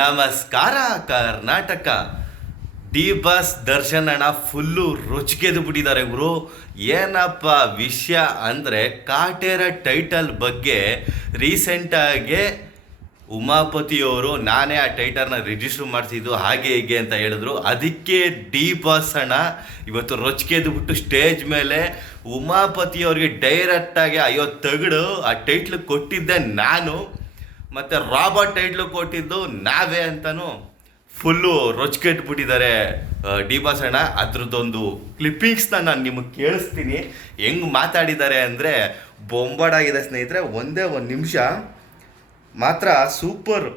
ನಮಸ್ಕಾರ Karnataka. D boss Darshan ಅಣ್ಣ full ರೊಚ್ಗೆದು ಬಿಟ್ಟಿದ್ದಾರೆ ಗುರು. ಏನಪ್ಪ ವಿಷಯ ಅಂದರೆ ಕಾಟೇರ ಟೈಟಲ್ ಬಗ್ಗೆ ರೀಸೆಂಟಾಗಿ ಉಮಾಪತಿಯವರು ನಾನೇ ಆ ಟೈಟಲ್ನ ರಿಜಿಸ್ಟರ್ ಮಾಡಿಸಿದ್ದು ಹಾಗೆ ಹೀಗೆ ಅಂತ ಹೇಳಿದ್ರು. ಅದಕ್ಕೆ ಡಿ ಬಾಸ್ ಅಣ್ಣ ಇವತ್ತು ರೊಚ್ಗೆದು ಬಿಟ್ಟು ಸ್ಟೇಜ್ ಮೇಲೆ ಉಮಾಪತಿಯವ್ರಿಗೆ ಡೈರೆಕ್ಟಾಗಿ ಅಯ್ಯೋ ತಗಡು ಆ ಟೈಟ್ಲ್ ಕೊಟ್ಟಿದ್ದೆ ನಾನು, ಮತ್ತು ರಾಬರ್ಟ್ ಟೈಟ್ಲು ಕೊಟ್ಟಿದ್ದು ನಾವೇ ಅಂತಲೂ ಫುಲ್ಲು ರೊಚ್ಗೆಟ್ಬಿಟ್ಟಿದ್ದಾರೆ ಡಿ ಬಾಸ್ ಅಣ್ಣ. ಅದ್ರದ್ದೊಂದು ಕ್ಲಿಪ್ಪಿಂಗ್ಸ್ನ ನಾನು ನಿಮಗೆ ಕೇಳಿಸ್ತೀನಿ. ಹೆಂಗೆ ಮಾತಾಡಿದ್ದಾರೆ ಅಂದರೆ ಬೊಂಬಾಡಾಗಿದೆ ಸ್ನೇಹಿತರೆ. ಒಂದೇ ಒಂದು ನಿಮಿಷ ಮಾತ್ರ ಸೂಪರ್.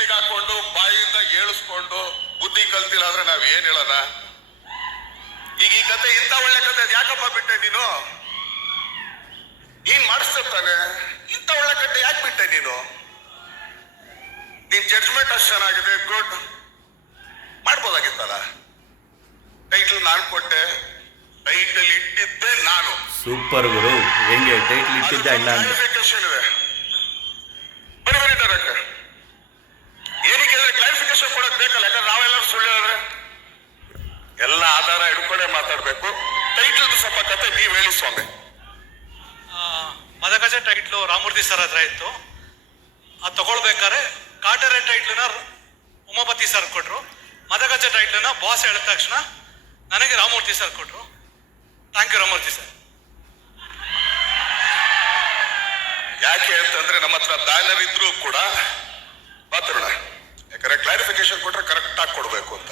ಸಿಗಾಕೊಂಡು ಬಾಯಿಂದ ಏಳಿಸ್ಕೊಂಡು ಬುದ್ಧಿ ಕಲ್ತಿಲ್ಲ ಅಂದ್ರೆ ನಾವ್ ಏನ್ ಹೇಳೋಣ? ಈಗ ಈ ಕತೆ ಇಂಥ ಒಳ್ಳೆ ಕತೆ ಯಾಕಪ್ಪ ಬಿಟ್ಟೆ ನೀನು? ನೀನ್ ಮಾಡಿಸ್ತಾನೆ ಇಂಥ ಒಳ್ಳೆ ಕತೆ ಯಾಕೆ ಬಿಟ್ಟೆ ನೀನು? ನಿನ್ ಜಡ್ಜ್ಮೆಂಟ್ ಅಷ್ಟು ಚೆನ್ನಾಗಿದೆ, ಗುಡ್. ಮಾಡ್ಬೋದಾಗಿತ್ತಲ್ಲ. ಟೈಟ್ಲ್ ನಾನು ಕೊಟ್ಟೆ, ಟೈಟಲ್ ಇಟ್ಟಿದ್ದೆ ನಾನು. ಸೂಪರ್ ಗುರು. ಹೆಂಗೆ ಟೈಟ್ಲ್ ಇಟ್ಟಿದ್ದೆ ಅಣ್ಣ ಇದೆ. ಬರೀ ಬರೀ ಡೈರೆಕ್ಟರ್ ಏನಕ್ಕೆ ಕ್ಲಾರಿಫಿಕೇಶನ್ ಕೊಡಕ್ ಬೇಕಲ್ಲ. ಯಾಕಂದ್ರೆ ನಾವೆಲ್ಲರೂ ಸುಳ್ಳು ಹೇಳಿದ್ರೆ ಎಲ್ಲ ಆಧಾರ ಹಿಡ್ಕೊಂಡೆ ಮಾತಾಡ್ಬೇಕು. ಟೈಟಲ್ ಸ್ವಲ್ಪ ಕತೆ ನೀವ್ ಹೇಳಿ ಸ್ವಾಮಿ. ಮದಗಜ ಟೈಟ್ಲು ರಾಮಮೂರ್ತಿ ಸರ್ ಹತ್ರ ಇತ್ತು. ಅದು ತಗೊಳ್ಬೇಕಾದ್ರೆ ಕಾಟೇರ ಟೈಟ್ಲನ್ನ ಉಮಾಪತಿ ಸರ್ ಕೊಟ್ರು. ಮದಗಜ ಟೈಟ್ಲನ್ನ ಬಾಸ್ ಹೇಳಿದ ತಕ್ಷಣ ನನಗೆ ರಾಮಮೂರ್ತಿ ಸರ್ ಕೊಟ್ರು. Thank you Ramamurthy sir. ಯಾಕೆ ಅಂತಂದ್ರೆ ನಮ್ಮ ಹತ್ರ ಬ್ಯಾನರ್ ಇದ್ರು ಕೂಡ ಮಾತಾಡೋಣ. ಯಾಕಂದ್ರೆ ಕ್ಲಾರಿಫಿಕೇಶನ್ ಕೊಟ್ರೆ ಕರೆಕ್ಟ್ ಆಗಿ ಕೊಡ್ಬೇಕು ಅಂತ.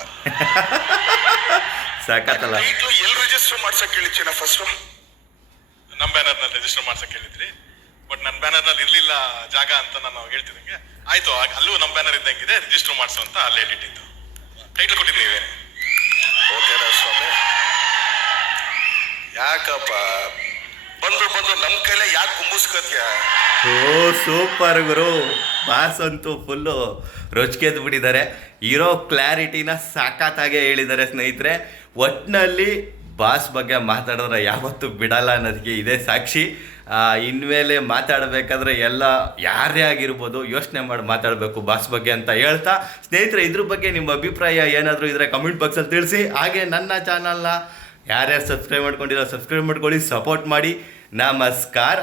ಸಾಕತ್ತಲ್ಲ. ಟೈಟ್ಲು ಎಲ್ಲಿ ರಿಜಿಸ್ಟರ್ ಮಾಡ್ಸಕ್ ಹೇಳಿಚ್ಚಿನ ಫಸ್ಟ್? ನಮ್ಮ ಬ್ಯಾನರ್ನಲ್ಲಿ ರಿಜಿಸ್ಟರ್ ಮಾಡ್ಸಕ್ ಹೇಳಿದ್ರಿ. ಬಟ್ ನನ್ನ ಬ್ಯಾನರ್ನಲ್ಲಿ ಇರ್ಲಿಲ್ಲ ಜಾಗ ಅಂತ ನಾನು ಹೇಳ್ತಿದ್ದಂಗೆ ಆಯ್ತು ಅಲ್ಲೂ ನಮ್ಮ ಬ್ಯಾನರ್ ಇದ್ದಂಗಿದೆ ರಿಜಿಸ್ಟರ್ ಮಾಡಿಸು ಅಂತ ಅಲ್ಲೇ ಇಟ್ಟಿದ್ದು. ಟೈಟ್ಲ್ ಕೊಟ್ಟಿದ್ದೀವಿ. ಓಕೆನಾ ಸ್ವಾಮಿ? ಯಾಕಪ್ಪ ಬಂದು ನಮ್ ಕೈಲೇ ಯಾಕೆ ಕುಂಬಿಸ್ಕತ್ಯ? ಓ ಸೂಪರ್ ಗುರು. ಬಾಸ್ ಅಂತೂ ಫುಲ್ಲು ರೊಚ್ಗೆದ್ದು ಬಿಟ್ಟಿದ್ದಾರೆ. ಇರೋ ಕ್ಲಾರಿಟಿನ ಸಾಕಾತಾಗೆ ಹೇಳಿದ್ದಾರೆ ಸ್ನೇಹಿತರೆ. ಒಟ್ಟಿನಲ್ಲಿ ಬಾಸ್ ಬಗ್ಗೆ ಮಾತಾಡಿದ್ರೆ ಯಾವತ್ತೂ ಬಿಡಲ್ಲ ಅನ್ನೋದಕ್ಕೆ ಇದೇ ಸಾಕ್ಷಿ. ಇನ್ಮೇಲೆ ಮಾತಾಡಬೇಕಾದ್ರೆ ಎಲ್ಲ ಯಾರೇ ಆಗಿರ್ಬೋದು ಯೋಚನೆ ಮಾಡಿ ಮಾತಾಡಬೇಕು ಬಾಸ್ ಬಗ್ಗೆ ಅಂತ ಹೇಳ್ತಾ, ಸ್ನೇಹಿತರೆ ಇದ್ರ ಬಗ್ಗೆ ನಿಮ್ಮ ಅಭಿಪ್ರಾಯ ಏನಾದರೂ ಇದ್ದರೆ ಕಮೆಂಟ್ ಬಾಕ್ಸಲ್ಲಿ ತಿಳಿಸಿ. ಹಾಗೆ ನನ್ನ ಚಾನಲ್ನ ಯಾರ್ಯಾರು ಸಬ್ಸ್ಕ್ರೈಬ್ ಮಾಡ್ಕೊಂಡಿರೋ ಸಬ್ಸ್ಕ್ರೈಬ್ ಮಾಡ್ಕೊಳ್ಳಿ, ಸಪೋರ್ಟ್ ಮಾಡಿ. ನಮಸ್ಕಾರ.